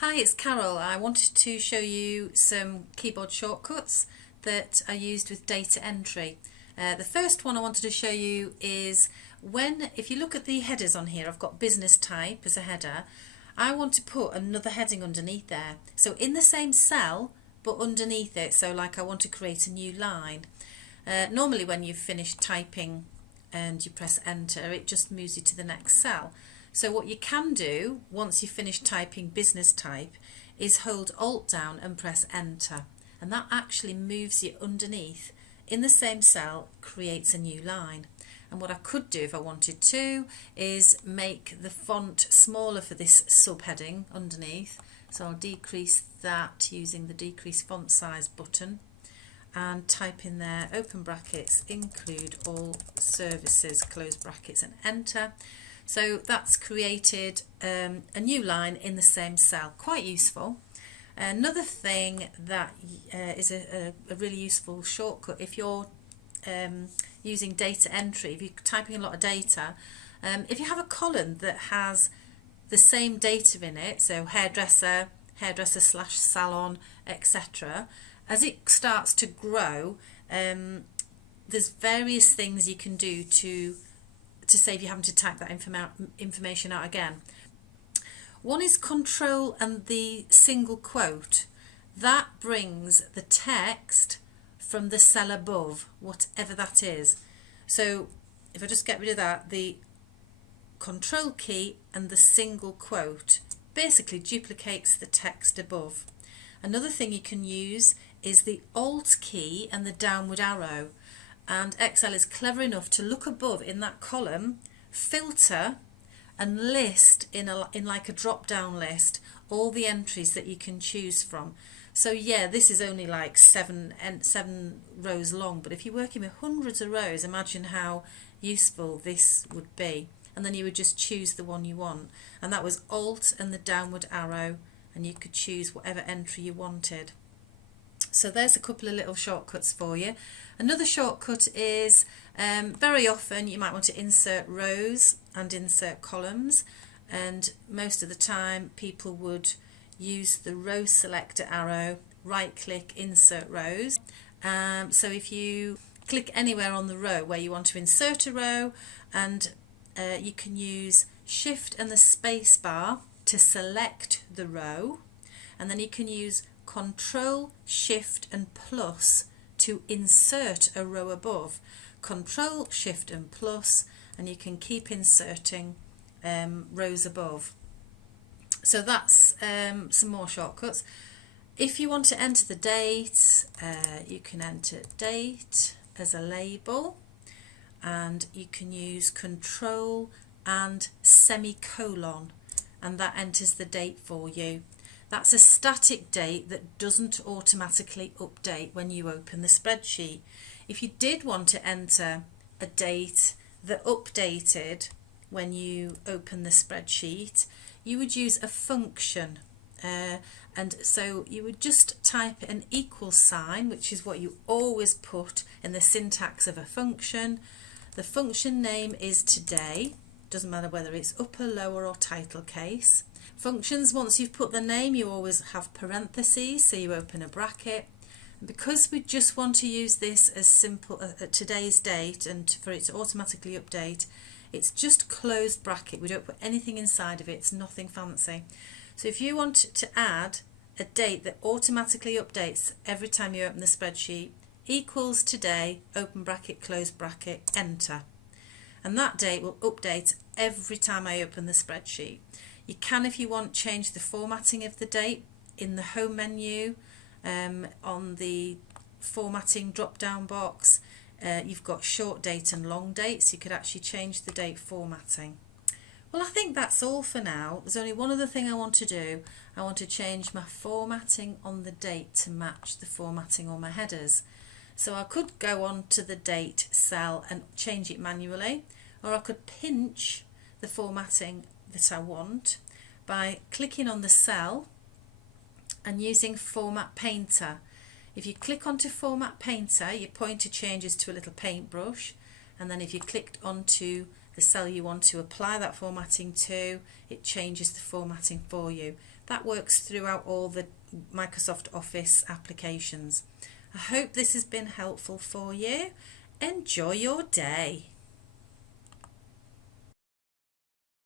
Hi, it's Carol. I wanted to show you some keyboard shortcuts that are used with data entry. The first one I wanted to show you is if you look at the headers on here, I've got business type as a header. I want to put another heading underneath there. So in the same cell, but underneath it, so like I want to create a new line. Normally when you've finished typing and you press enter, it just moves you to the next cell. So what you can do once you've finished typing business type is hold Alt down and press enter, and that actually moves you underneath in the same cell, creates a new line. And what I could do if I wanted to is make the font smaller for this subheading underneath. So I'll decrease that using the decrease font size button and type in there open brackets include all services close brackets and enter. So that's created a new line in the same cell, quite useful. Another thing that is a really useful shortcut if you're using data entry, if you're typing a lot of data, if you have a column that has the same data in it, so hairdresser, hairdresser/salon, etc., as it starts to grow, there's various things you can do to save you having to type that information out again. One is control and the single quote. That brings the text from the cell above, whatever that is. So if I just get rid of that, the control key and the single quote basically duplicates the text above. Another thing you can use is the Alt key and the downward arrow. And Excel is clever enough to look above in that column, filter and list in like a drop down list all the entries that you can choose from. So yeah, this is only like seven rows long, but if you're working with hundreds of rows, imagine how useful this would be. And then you would just choose the one you want, and that was Alt and the downward arrow, and you could choose whatever entry you wanted. So there's a couple of little shortcuts for you. Another shortcut is very often you might want to insert rows and insert columns, and most of the time people would use the row selector arrow, right click, insert rows. So if you click anywhere on the row where you want to insert a row, and you can use shift and the space bar to select the row, and then you can use Control, Shift and plus to insert a row above. Control, Shift and plus, and you can keep inserting rows above. So that's some more shortcuts. If you want to enter the date, you can enter date as a label, and you can use Control and semicolon, and that enters the date for you. That's a static date that doesn't automatically update when you open the spreadsheet. If you did want to enter a date that updated when you open the spreadsheet, you would use a function. And so you would just type an equal sign, which is what you always put in the syntax of a function. The function name is today. Doesn't matter whether it's upper, lower or title case. Functions, once you've put the name, you always have parentheses, so you open a bracket. And because we just want to use this as simple today's date and for it to automatically update, it's just closed bracket. We don't put anything inside of it, it's nothing fancy. So if you want to add a date that automatically updates every time you open the spreadsheet, equals today, open bracket, close bracket, enter. And that date will update every time I open the spreadsheet. You can, if you want, change the formatting of the date in the home menu. On the formatting drop down box, you've got short date and long date, so you could actually change the date formatting. Well, I think that's all for now. There's only one other thing I want to do. I want to change my formatting on the date to match the formatting on my headers. So I could go on to the date cell and change it manually, or I could pinch the formatting that I want by clicking on the cell and using Format Painter. If you click onto Format Painter, your pointer changes to a little paintbrush, and then if you clicked onto the cell you want to apply that formatting to, it changes the formatting for you. That works throughout all the Microsoft Office applications. I hope this has been helpful for you. Enjoy your day.